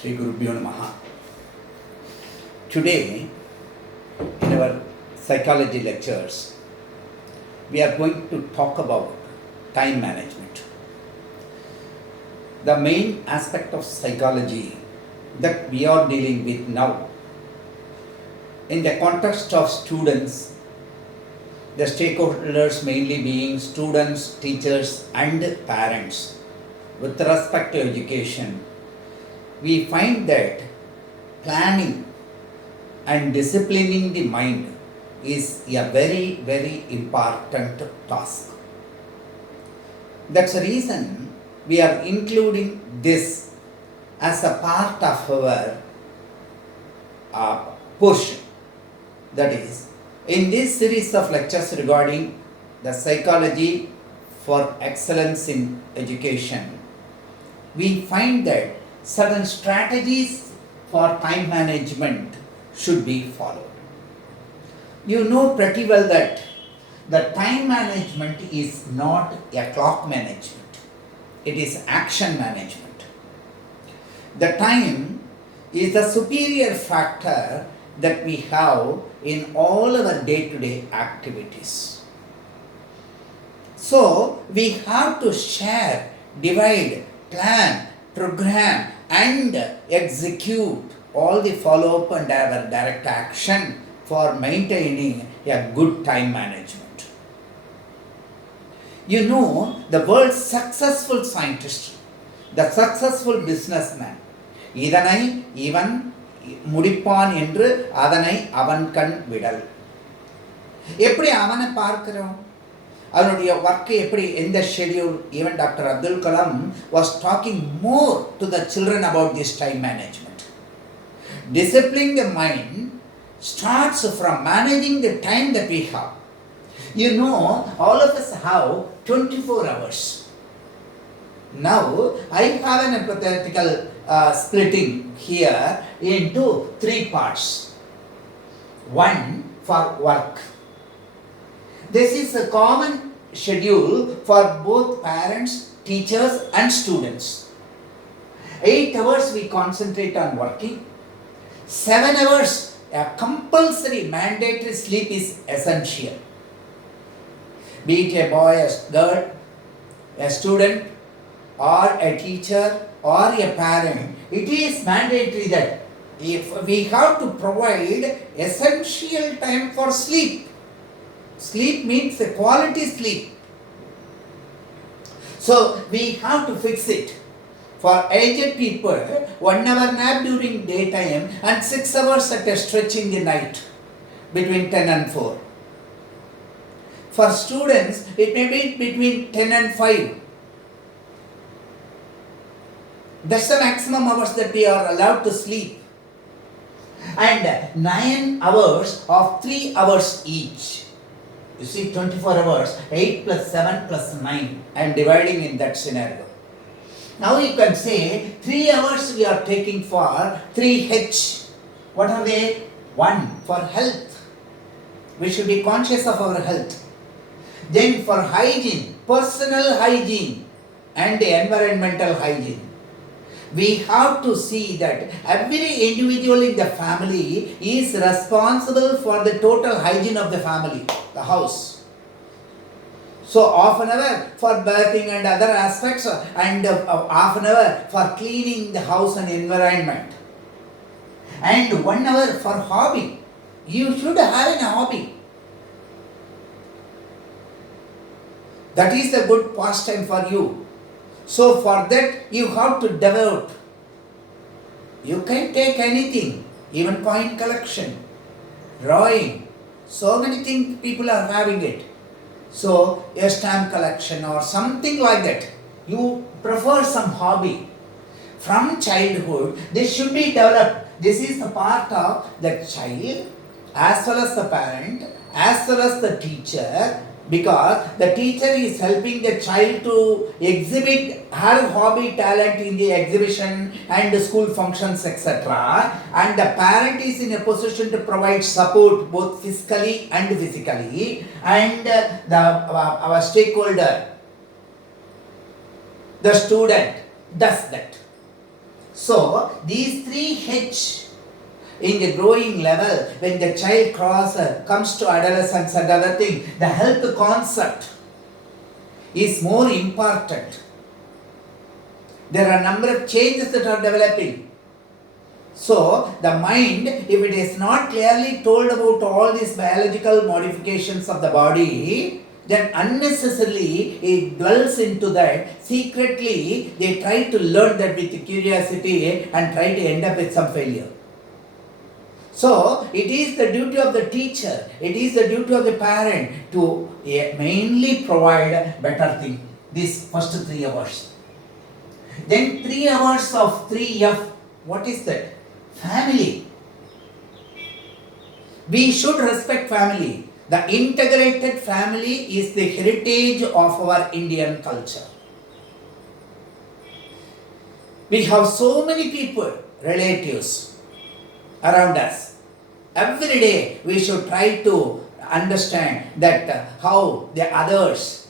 Sri Gurubhyo Namaha. Today, in our psychology lectures, we are going to talk about time management. The main aspect of psychology that we are dealing with now, in the context of students, the stakeholders mainly being students, teachers, and parents, with respect to education, we find that planning and disciplining the mind is a very, very important task. That's the reason we are including this as a part of our portion. That is, in this series of lectures regarding the psychology for excellence in education, we find that certain strategies for time management should be followed. You know pretty well that the time management is not a clock management, it is action management. The time is the superior factor that we have in all our day-to-day activities. So, we have to share, divide, plan, program, and execute all the follow-up and our direct action for maintaining a good time management. You know, the world's successful scientist, the successful businessman, இதனை இவன் முடிப்பான் என்று அதனை அவன் கண் விடல். எப்படி அவனை பார்க்கிறோம், அவனுடைய ஒர்க்கை எப்படி, எந்த schedule. Even doctor Abdul Kalam was talking more to the children about this time management. Disciplining the mind starts from managing the time that we have. You know, all of us have 24 hours. Now, I have an hypothetical splitting here into 3 parts. One for work. This is a common schedule for both parents, teachers and students. 8 hours we concentrate on working. 7 hours, a compulsory mandatory sleep is essential. Be it a boy, a girl, a student, or a teacher, or a parent, it is mandatory that if we have to provide essential time for sleep. Sleep means a quality sleep. So we have to fix it. For aged people, 1 hour nap during daytime and 6 hours at a stretch in the night between 10 and 4. For students, it may be between 10 and 5. That's the maximum hours that we are allowed to sleep. And 9 hours of 3 hours each. You see, 24 hours, 8 plus 7 plus 9. I am dividing in that scenario. Now you can say 3 hours we are taking for 3H. What are they? 1 for health. We should be conscious of our health. Then for hygiene, personal hygiene and environmental hygiene. We have to see that every individual in the family is responsible for the total hygiene of the family, the house. So half an hour for bathing and other aspects, and half an hour for cleaning the house and environment. And 1 hour for hobby. You should have a hobby. That is a good pastime for you. So for that you have to develop. You can take anything, even coin collection, drawing. So many things people are having it. So a stamp collection or something like that. You prefer some hobby. From childhood, this should be developed. This is the part of the child as well as the parent, as well as the teacher, because the teacher is helping the child to exhibit her hobby talent in the exhibition and the school functions, etc. And the parent is in a position to provide support both physically and physically, and our stakeholder, the student, does that. So these three H in the growing level, when the child comes to adolescence and other thing, the health concept is more important. There are a number of changes that are developing. So the mind, if it is not clearly told about all these biological modifications of the body, then unnecessarily it dwells into that. Secretly they try to learn that with curiosity and try to end up with some failure. So it is the duty of the teacher, it is the duty of the parent to mainly provide better thing, these first 3 hours. Then 3 hours of 3F, what is that? Family. We should respect family. The integrated family is the heritage of our Indian culture. We have so many people, relatives around us. Every day we should try to understand that how the others,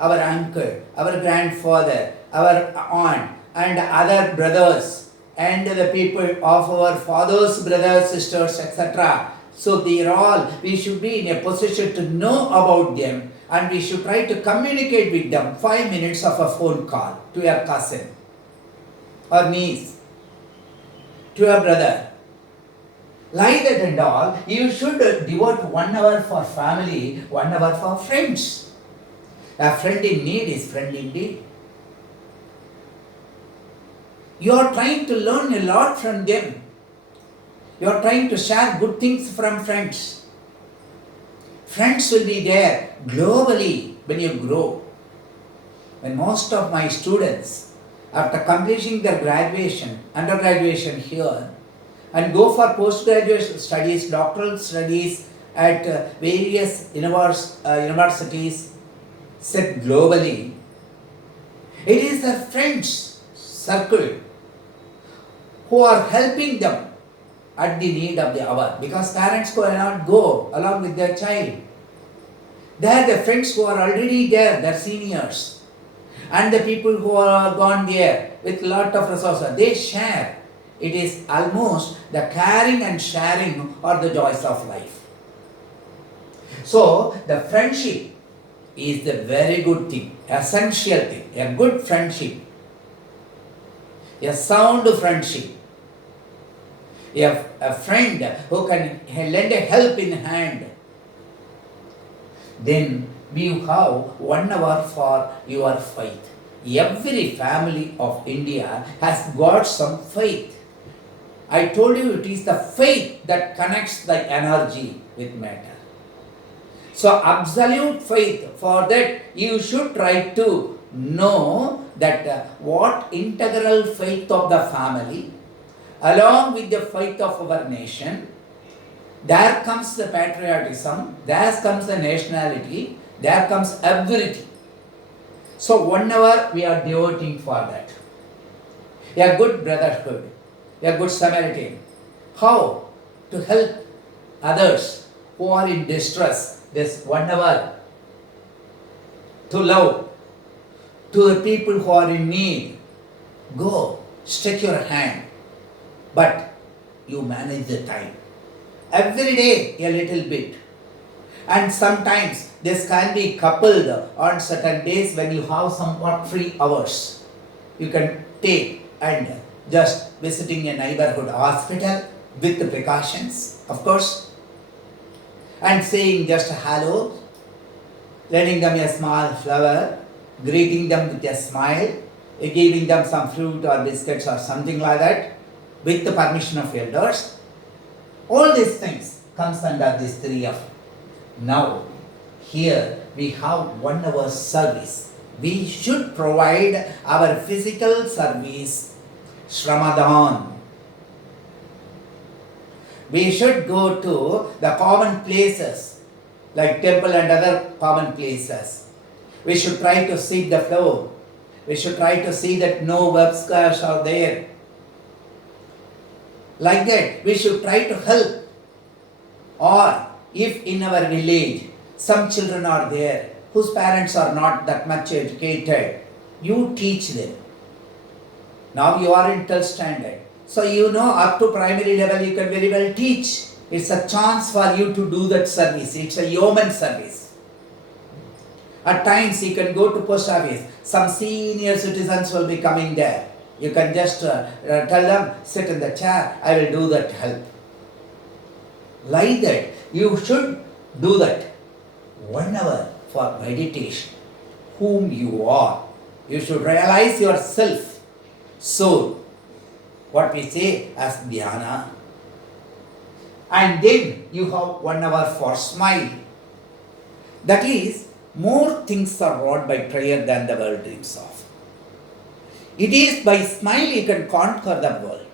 our uncle, our grandfather, our aunt and other brothers and the people of our father's brothers, sisters, etc. So they are all, we should be in a position to know about them, and we should try to communicate with them. 5 minutes of a phone call to your cousin or niece, to your brother. Like that and all, you should devote 1 hour for family, 1 hour for friends. A friend in need is friend indeed. You are trying to learn a lot from them. You are trying to share good things from friends. Friends will be there globally when you grow. When most of my students, after completing their graduation, undergraduation here, and go for postgraduate studies, doctoral studies at various universities set globally, it is their friends circle who are helping them at the need of the hour, because parents cannot go along with their child. They are the friends who are already there, their seniors, and the people who are gone there with lot of resources. They share. It is almost the caring and sharing are the joys of life. So the friendship is the very good thing, essential thing, a good friendship, a sound friendship, a friend who can lend a helping hand. Then we have 1 hour for your faith. Every family of India has got some faith. I told you it is the faith that connects the energy with matter. So absolute faith, for that you should try to know that what integral faith of the family along with the faith of our nation, there comes the patriotism, there comes the nationality, there comes everything. So 1 hour we are devoting for that. A good brotherhood, a good Samaritan. How to help others who are in distress, this 1 hour. To love, to the people who are in need. Go, stretch your hand, but you manage the time. Every day a little bit. And sometimes this can be coupled on certain days when you have somewhat free hours. You can take and just visiting a neighborhood hospital with the precautions, of course, and saying just hello, lending them a small flower, greeting them with a smile, giving them some fruit or biscuits or something like that, with the permission of elders. All these things comes under this 3F. Now, here we have 1 hour service. We should provide our physical service, Shramadhan. We should go to the common places like temple and other common places. We should try to sweep the floor. We should try to see that no web scars are there. Like that, we should try to help. Or if in our village some children are there whose parents are not that much educated, you teach them. Now you are in 12th standard. So you know up to primary level you can very well teach. It's a chance for you to do that service. It's a yeoman service. At times you can go to post office. Some senior citizens will be coming there. You can just tell them, sit in the chair, I will do that help. Like that, you should do that. 1 hour for meditation. Whom you are. You should realize yourself. Soul. What we say as dhyana. And then you have 1 hour for smile. That is, more things are wrought by prayer than the world dreams of. It is by smile you can conquer the world.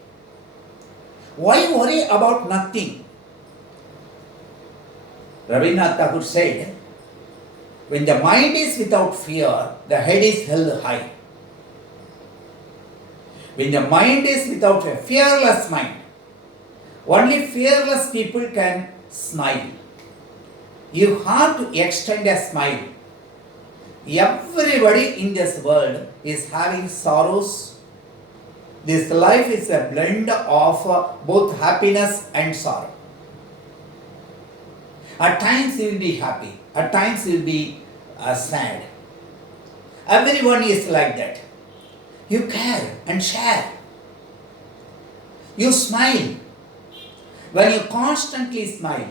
Why worry about nothing? Rabindranath Tagore said, when the mind is without fear, the head is held high. When the mind is without a fearless mind, only fearless people can smile. You have to extend a smile. Everybody in this world is having sorrows. This life is a blend of both happiness and sorrow. At times you will be happy, at times you will be sad. Everyone is like that. You care and share. You smile. When you constantly smile,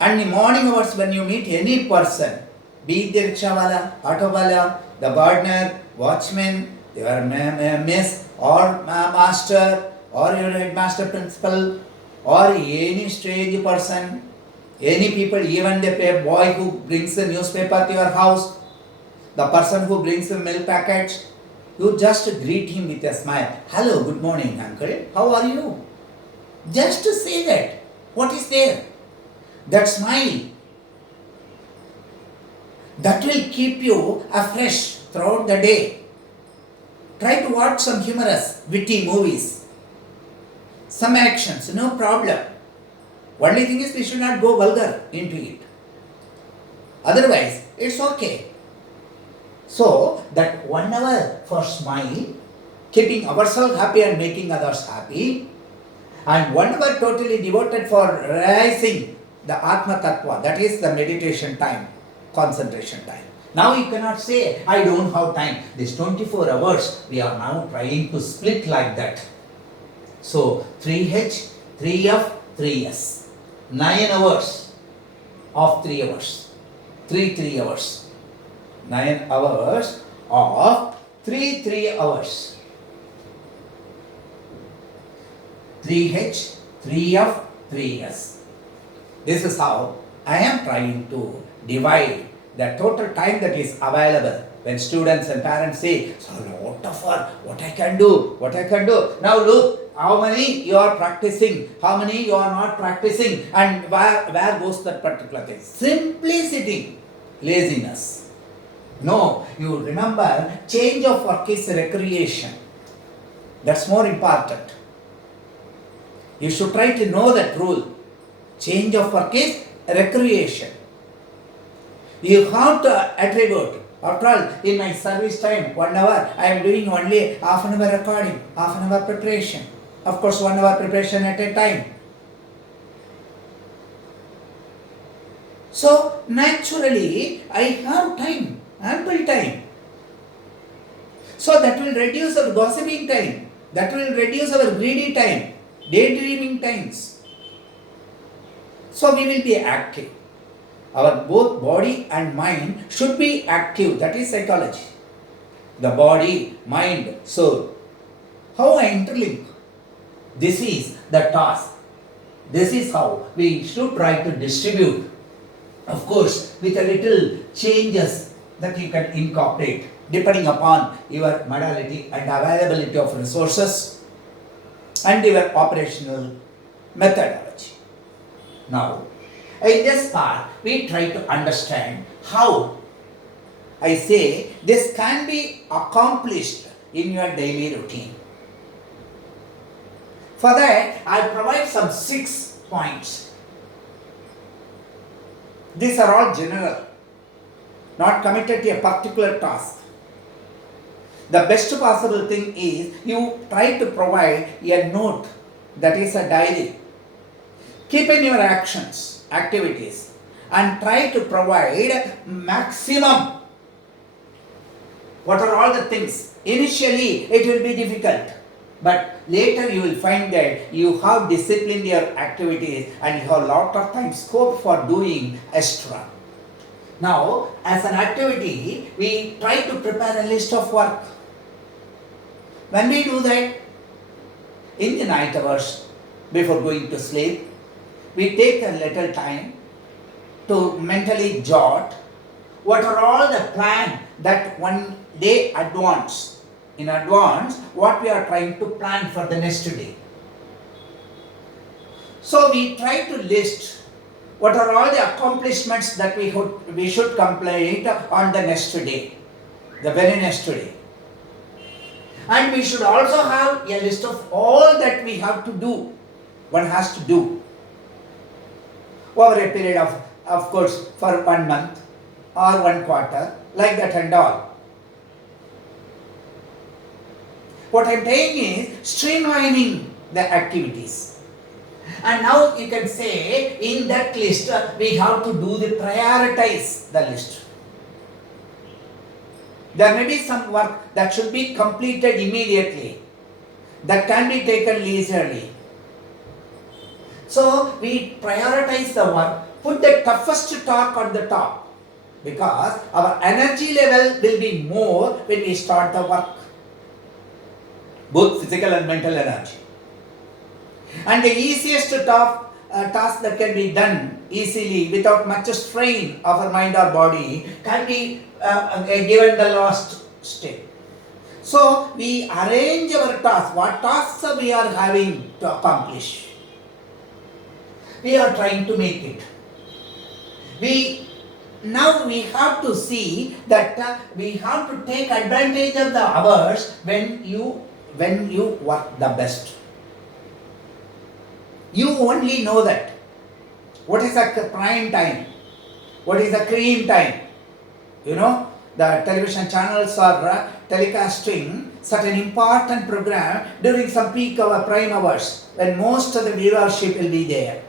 and in morning hours when you meet any person, be it the rickshawala, auto-wala, the gardener, watchman, your miss or master, or your headmaster principal, or any strange person, any people, even the boy who brings the newspaper to your house, the person who brings the milk packets, you just greet him with a smile. Hello, good morning, uncle. How are you? Just to say that. What is there? That smile. That will keep you afresh throughout the day. Try to watch some humorous, witty movies. Some actions, no problem. Only thing is we should not go vulgar into it. Otherwise, it's okay. So, that 1 hour for smile, keeping ourselves happy and making others happy, and 1 hour totally devoted for realizing the Atma Tattva, that is the meditation time, concentration time. Now you cannot say, I don't have time. This 24 hours, we are now trying to split like that. So, 3H, 3F, 3S. 9 hours of 3 hours. 3 hours. 9 hours of 3 hours. 3H, 3F, 3S. This is how I am trying to divide the total time that is available. When students and parents say, so what I can do. Now look, how many you are practicing, how many you are not practicing, and where goes that particular thing? Simplicity, laziness. No, you remember, change of work is recreation. That's more important. You should try to know that rule. Change of work is recreation. You have to attribute. After all, in my service time, 1 hour, I am doing only half an hour recording, half an hour preparation. Of course, 1 hour preparation at a time. So, naturally, I have time, ample time. So, that will reduce our gossiping time. That will reduce our greedy time, daydreaming times. So, we will be active. Our both body and mind should be active. That is psychology. The body, mind, soul. How I interlink? This is the task. This is how we should try to distribute. Of course, with a little changes that you can incorporate depending upon your modality and availability of resources and your operational methodology. Now, in this part, we try to understand how I say this can be accomplished in your daily routine. For that, I provide some 6 points. These are all general, not committed to a particular task. The best possible thing is you try to provide a note, that is a diary. Keep in your actions, activities, and try to provide maximum. What are all the things? Initially, it will be difficult, but later you will find that you have disciplined your activities and you have lot of time scope for doing extra. Now, as an activity, we try to prepare a list of work. When we do that, in the night hours, before going to sleep, we take a little time to mentally jot what are all the plan that one day advance, in advance, what we are trying to plan for the next day. So we try to list what are all the accomplishments that we should complete on the next day, the very next day. And we should also have a list of all that we have to do, one has to do, over a period of course, for 1 month or 1 quarter, like that and all. What I am saying is streamlining the activities. And now you can say in that list we have to do the prioritize the list. There may be some work that should be completed immediately, that can be taken leisurely. So we prioritize the work, put the toughest task on the top, because our energy level will be more when we start the work, both physical and mental energy. And the easiest task that can be done easily without much strain of our mind or body can be given the last step. So we arrange our tasks, what tasks we are having to accomplish. We are trying to make it. Now we have to see that we have to take advantage of the hours when you work the best. You only know that. What is the prime time? What is the cream time? You know, the television channels are telecasting certain important program during some peak hour, prime hours, when most of the viewership will be there.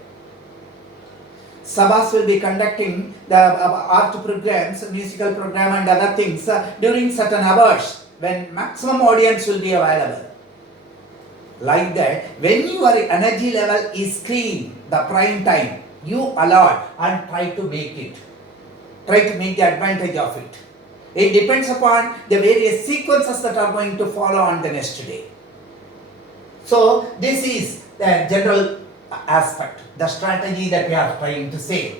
Sabhas will be conducting the art programs, musical program and other things during certain hours when maximum audience will be available. Like that, when your energy level is clean, the prime time, you allot and try to make it. Try to make the advantage of it. It depends upon the various sequences that are going to follow on the next day. So this is the general aspect, the strategy that we are trying to say.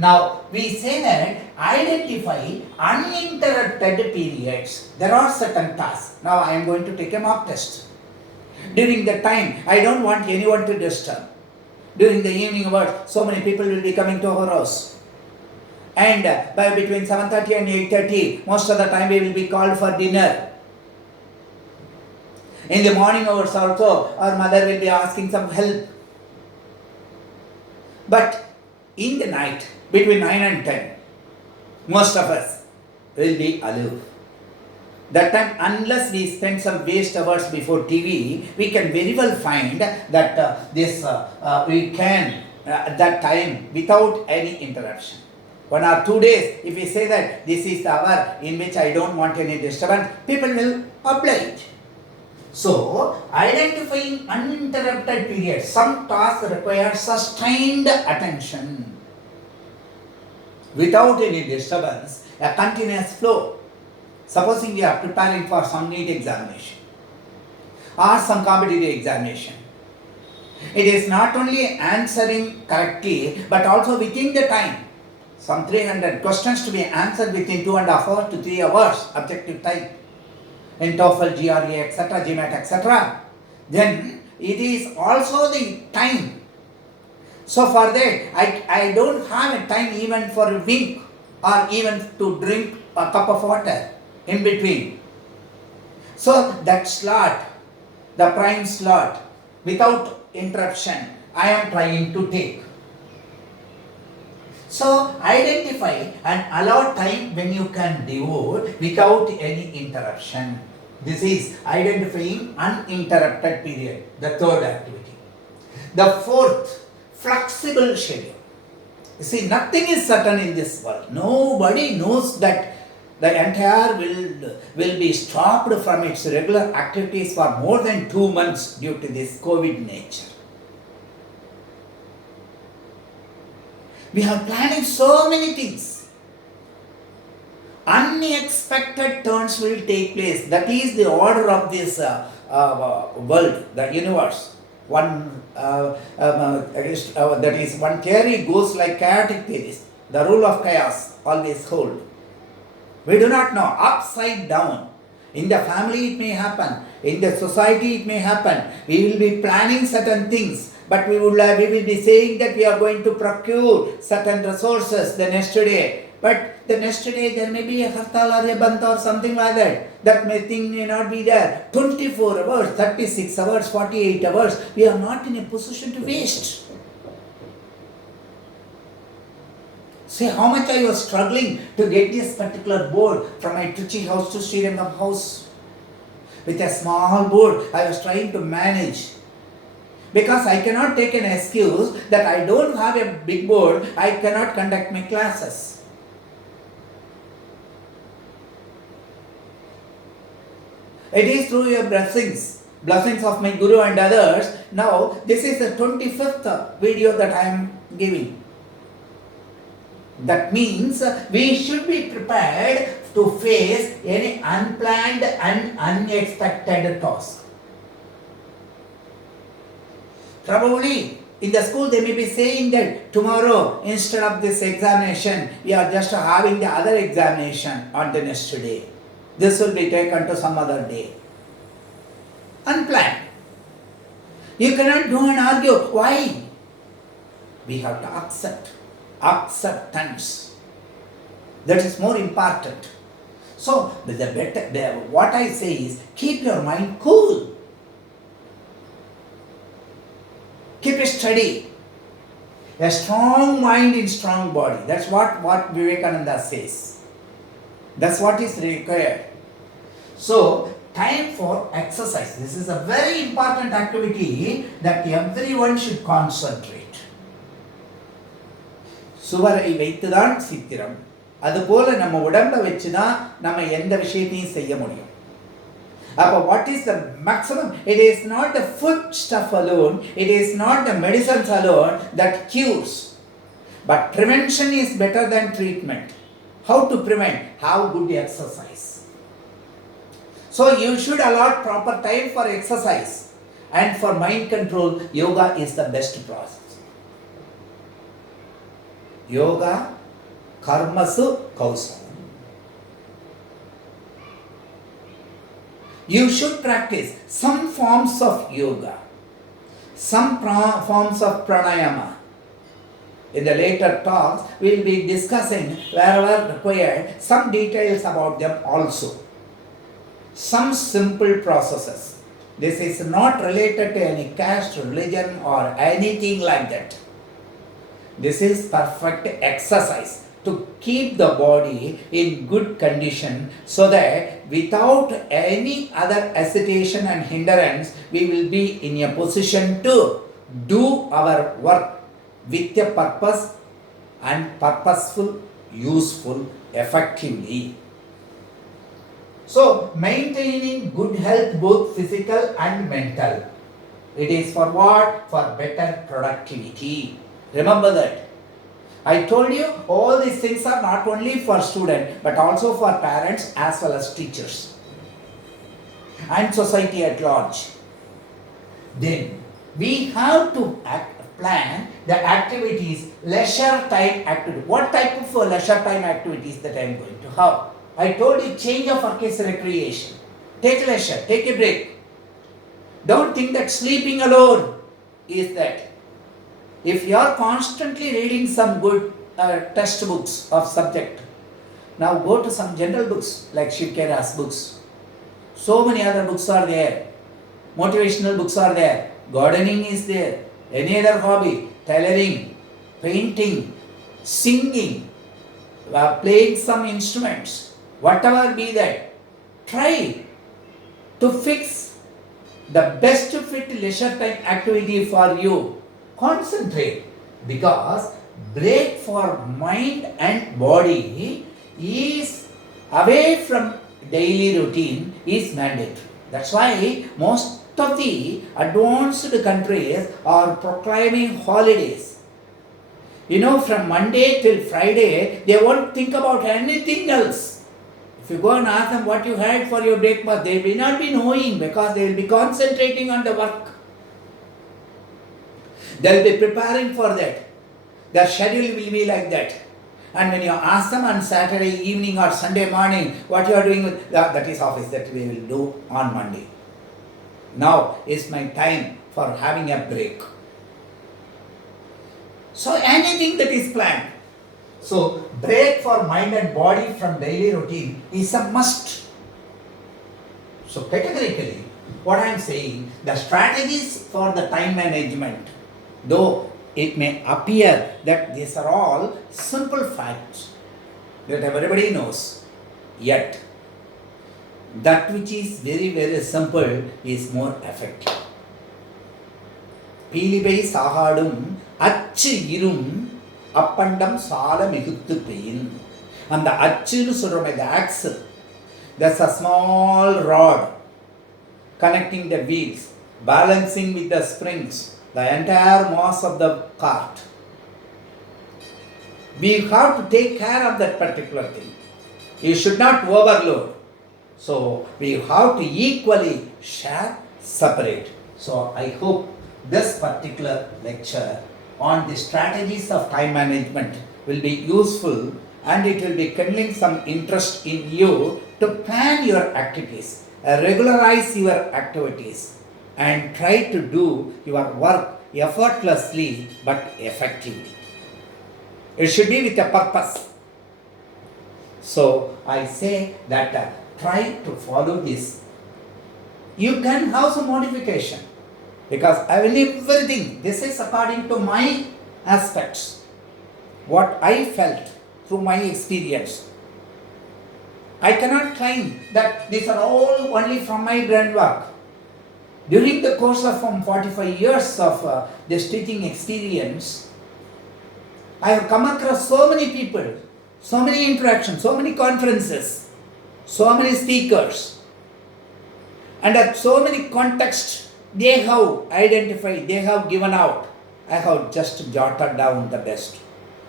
Now we say that identify uninterrupted periods. There are certain tasks. Now I am going to take a mock test. During the time, I don't want anyone to disturb. During the evening hours, so many people will be coming to our house. And by between 7:30 and 8:30, most of the time we will be called for dinner. In the morning hours also, our mother will be asking some help. But in the night, between 9 and 10, most of us will be aloof. That time, unless we spend some waste hours before TV, we can very well find that we can at that time without any interruption. 1 or 2 days, if we say that this is the hour in which I don't want any disturbance, people will oblige. So, identifying uninterrupted periods. Some tasks require sustained attention without any disturbance, a continuous flow. Supposing we are preparing for some NEET examination or some competitive examination, it is not only answering correctly but also within the time. Some 300 questions to be answered within 2.5 hours to 3 hours objective time in TOEFL, GRE, etc., GMAT, etc. Then it is also the time. So for that, I don't have a time even for a wink or even to drink a cup of water in between. So that slot, the prime slot, without interruption, I am trying to take. So identify and allow time when you can devote without any interruption. This is identifying uninterrupted period, the third activity. The fourth, flexible schedule. You see, nothing is certain in this world. Nobody knows that the entire will be stopped from its regular activities for more than 2 months due to this COVID nature. We are planning so many things. Unexpected turns will take place. That is the order of this world, the universe. That is, one theory goes like chaotic theories. The rule of chaos always hold. We do not know, upside down. In the family it may happen, in the society it may happen. We will be planning certain things, but we will be saying that we are going to procure certain resources the next day. But the next day there may be a hartal or a bant or something like that. That thing may not be there. 24 hours, 36 hours, 48 hours, we are not in a position to waste. See how much I was struggling to get this particular board from my Trichy house to Srirangam house. With a small board, I was trying to manage. Because I cannot take an excuse that I don't have a big board, I cannot conduct my classes. It is through your blessings of my Guru and others. Now, this is the 25th video that I am giving. That means we should be prepared to face any unplanned and unexpected task. Probably in the school they may be saying that tomorrow instead of this examination we are just having the other examination on the next day. This will be taken to some other day. Unplanned. You cannot go and argue. Why? We have to accept. Acceptance. That is more important. So, what I say is, keep your mind cool. Keep it steady. A strong mind in strong body. That's what Vivekananda says. That's what is required. So, time for exercise. This is a very important activity that everyone should concentrate. சுவரை வைத்துதான் சித்திரம். அதுபோல நம்ம உடம்பை வச்சுதான் நம்ம எந்த விஷயத்தையும் செய்ய முடியும். அப்போ what is the maximum? It is not the food stuff alone, it is not the medicines alone that cures. But prevention is better than treatment. How to prevent? Have good exercise. So you should allot proper time for exercise. And for mind control, yoga is the best process. Yoga, karmasu kausalam. You should practice some forms of yoga, some forms of pranayama. In the later talks, we will be discussing wherever required some details about them also. Some simple processes. This is not related to any caste, religion or anything like that. This is perfect exercise to keep the body in good condition so that without any other hesitation and hindrance, we will be in a position to do our work with a purpose and purposeful, useful, effectively. So, maintaining good health, both physical and mental. It is for what? For better productivity. Remember that. I told you all these things are not only for students but also for parents as well as teachers and society at large. Then we have to plan the activities, leisure time activities. What type of leisure time activities that I am going to have? I told you change of focus, recreation. Take leisure, take a break. Don't think that sleeping alone is that. If you are constantly reading some good textbooks of subject, now go to some general books like Shiv Khera's books. So many other books are there. Motivational books are there. Gardening is there. Any other hobby, tailoring, painting, singing, playing some instruments, whatever be that, try. to fix the best fit leisure time activity for you. Concentrate, because break for mind and body is away from daily routine is mandatory. That's why most of the advanced countries are proclaiming holidays. You know, from Monday till Friday, they won't think about anything else. If you go and ask them what you had for your breakfast, they will not be knowing, because they will be concentrating on the work. They will be preparing for that. Their schedule will be like that. And when you ask them on Saturday evening or Sunday morning what you are doing, that is office, that we will do on Monday. Now is my time for having a break. So anything that is planned. So break for mind and body from daily routine is a must. So categorically, what I am saying, the strategies for the time management, though it may appear that these are all simple facts that everybody knows, yet that which is very, very simple is more effective. பீலிபை சாகாடும் அச்சு இரும் அப்பண்டம் சால மிகுத்து pain. அந்த அச்சுன்னு சொல்கிறோம், the axle, that's a small rod connecting the wheels, balancing with the springs, the entire mass of the cart. We have to take care of that particular thing. You should not overload. So we have to equally share, separate. So I hope this particular lecture on the strategies of time management will be useful, and it will be kindling some interest in you to plan your activities, regularize your activities, and try to do your work effortlessly but effectively. It should be with a purpose. So I say that try to follow this. You can have some modification, because I will leave everything. This is according to my aspects, what I felt through my experience. I cannot claim that these are all only from my brain work. During the course of 45 years of this teaching experience, I have come across so many people, so many interactions, so many conferences, so many speakers, and at so many contexts they have identified, they have given out. I have just jotted down the best.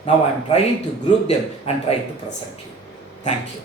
Now I am trying to group them and try to present you. Thank you.